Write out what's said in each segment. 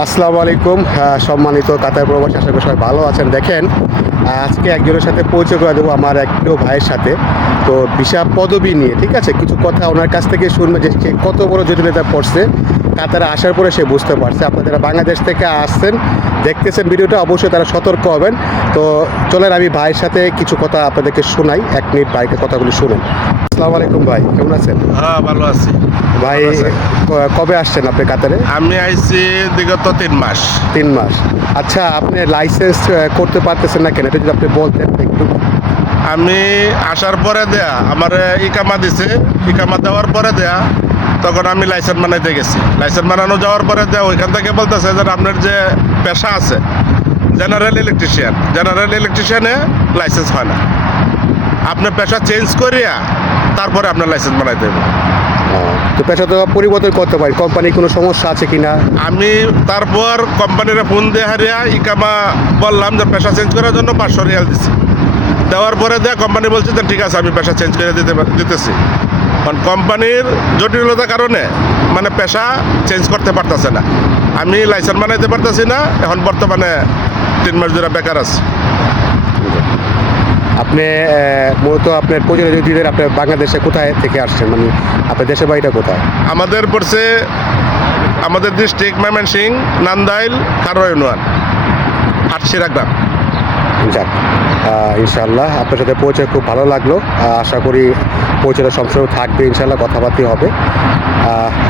আসসালামু আলাইকুম। আহ, সম্মানিত কাতার প্রবাসী আশা করি সবাই ভালো আছেন। দেখেন আজকে একজনের সাথে পরিচয় করে দেবো আমার একটু ভাইয়ের সাথে। তো ভিসা পদবি নিয়ে ঠিক আছে? কিছু কথা ওনার কাছ থেকে শুনবে যে সে কত বড় জটিলতা পড়ছে। কাতারে আসার পরে সে বুঝতে পারছে। আপনারা বাংলাদেশ থেকে আসছেন দেখতেছেন ভিডিওটা অবশ্যই তারা সতর্ক হবেন। তো চলেন আমি ভাইয়ের সাথে কিছু কথা আপনাদেরকে শোনাই। এক মিনিট ভাইকে কথাগুলি শুনুন। আসসালামু আলাইকুম ভাই কেমন আছেন? হ্যাঁ ভালো আছি। ভাই কবে আসছেন আপনি কাতারে? আমি আইছি বিগত তিন মাস। তিন মাস। আচ্ছা আপনি লাইসেন্স করতে পারতেছেন না কেন? এটা যদি আপনি বলতেন একটু। আমি আসার পরে দেয়া আমার ইকামা দিছে। ইকামা দেওয়ার পরে দেয়া তখন আমি লাইসেন্স বানাইতে গেছি। লাইসেন্স বানানো যাওয়ার পরে দেয়া ওইখান থেকে বলতেছে যে আপনার যে পেশা আছে জেনারেল ইলেকট্রিশিয়ান জেনারেল ইলেকট্রিশিয়ানে লাইসেন্স হয় না। আপনার পেশা চেঞ্জ করিয়া তারপরে আপনার লাইসেন্স বানাইতে হবে। তো পেশা তো পরিবর্তন করতে পারি। কোম্পানির কোনো সমস্যা আছে কিনা? আমি তারপর কোম্পানির ফোন দিয়ে হারিয়া ইকামা বললাম যে পেশা চেঞ্জ করার জন্য পাঁচশো রিয়াল দিছি। দেওয়ার পরে দেয়া কোম্পানি বলছে যে ঠিক আছে আমি পেশা চেঞ্জ করে দিতে দিতেছি। কারণ কোম্পানির জটিলতার কারণে মানে পেশা চেঞ্জ করতে পারতেছে না। আমি লাইসেন্স বানাইতে পারতেছি না এখন বর্তমানে তিন মাস ধরে বেকার আছি। আপনি মূলত আপনার প্রয়োজনীয় আপনার বাংলাদেশে কোথায় থেকে আসছেন? মানে আপনার দেশের বাড়িটা কোথায়? আমাদের পড়ছে আমাদের ডিস্ট্রিক্ট ময়মনসিং নান্দাইল খারোয়া ইউনিয়ন আটশিরা গ্রাম। যাক আহ, ইনশাল্লাহ আপনার সাথে পৌঁছে খুব ভালো লাগল। আশা করি পৌঁছানো সবসময় থাকবে ইনশাল্লাহ কথাবার্তা হবে।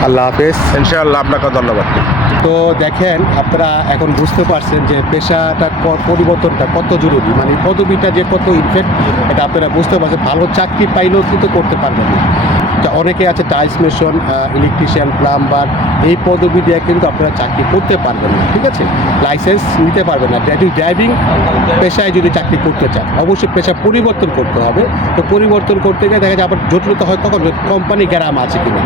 আল্লাহ হাফেজ। ইনশাআল্লাহ আপনাকে ধন্যবাদ। তো দেখেন আপনারা এখন বুঝতে পারছেন যে পেশাটা পরিবর্তনটা কত জরুরি। মানে পদবিটা যে কত ইনফেক্ট এটা আপনারা বুঝতে পারছেন। ভালো চাকরি পাইলেও কিন্তু করতে পারবেন না। তো অনেকে আছে টাইলস মেশন ইলেকট্রিশিয়ান প্লাম্বার এই পদবি দিয়ে কিন্তু আপনারা চাকরি করতে পারবেন না ঠিক আছে? লাইসেন্স নিতে পারবেন না। যদি ড্রাইভিং পেশায় যদি চাকরি করতে চান অবশ্যই পেশা পরিবর্তন করতে হবে। তো পরিবর্তন করতে গেলে দেখা যায় আবার জটিলতা হয় কখন কোম্পানি গ্রাম আছে কিনা।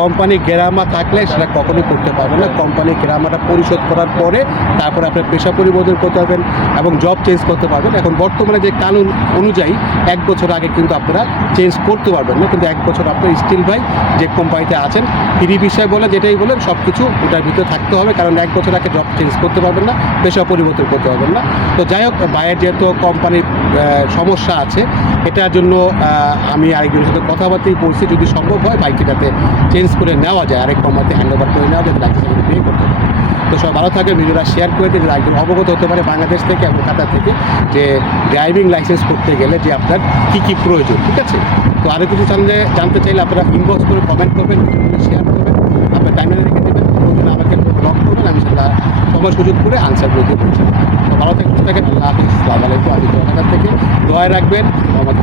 কোম্পানি গ্রামা থাকলে সেটা কখনোই করতে পারবেন না। কোম্পানি গ্রামাটা পরিশোধ করার পরে তারপরে আপনার পেশা পরিবর্তন করতে পারবেন এবং জব চেঞ্জ করতে পারবেন। এখন বর্তমানে যে কানুন অনুযায়ী এক বছর আগে কিন্তু আপনারা চেঞ্জ করতে পারবেন না। কিন্তু এক বছর আপনার স্টিল ভাই যে কোম্পানিতে আছেন ফ্রি বিষয় বলে যেটাই বলেন সব কিছু ওটার ভিতরে থাকতে হবে। কারণ এক বছর আগে জব চেঞ্জ করতে পারবেন না, পেশা পরিবর্তন করতে পারবেন না। তো যাই হোক, বাইরের যেহেতু কোম্পানির সমস্যা আছে, এটার জন্য আমি আরেকজনের সাথে কথাবার্তাই বলছি যদি সম্ভব হয় বাইকটাতে চেঞ্জ করে নেওয়া যায়। আরেক কোম্পানিতে হ্যান্ড ওভার করে নেওয়া যায় লাইসেন্স পে করতে পারে তো সবাই ভালো থাকে ভিডিওটা শেয়ার করে দিন একজন অবগত হতে পারে বাংলাদেশ থেকে, এবং কাতার থেকে, যে ড্রাইভিং লাইসেন্স করতে গেলে যে আপনার কী কী প্রয়োজন, ঠিক আছে? তো আরও কিছু জানলে, জানতে চাইলে আপনারা ইনবক্স করে কমেন্ট করবেন শেয়ার করবেন, আপনার টাইমে রেখে দেবেন আমাকে ব্লগ করবেন, আমি সেটা সময় সুযোগ করে আনসার করে দিয়ে পৌঁছাবো তো ভালো থাকেন আল্লাহ হাফিজ, আসসালামু আলাইকুম থেকে। দোয়ায় রাখবেন, মোহাম্মদ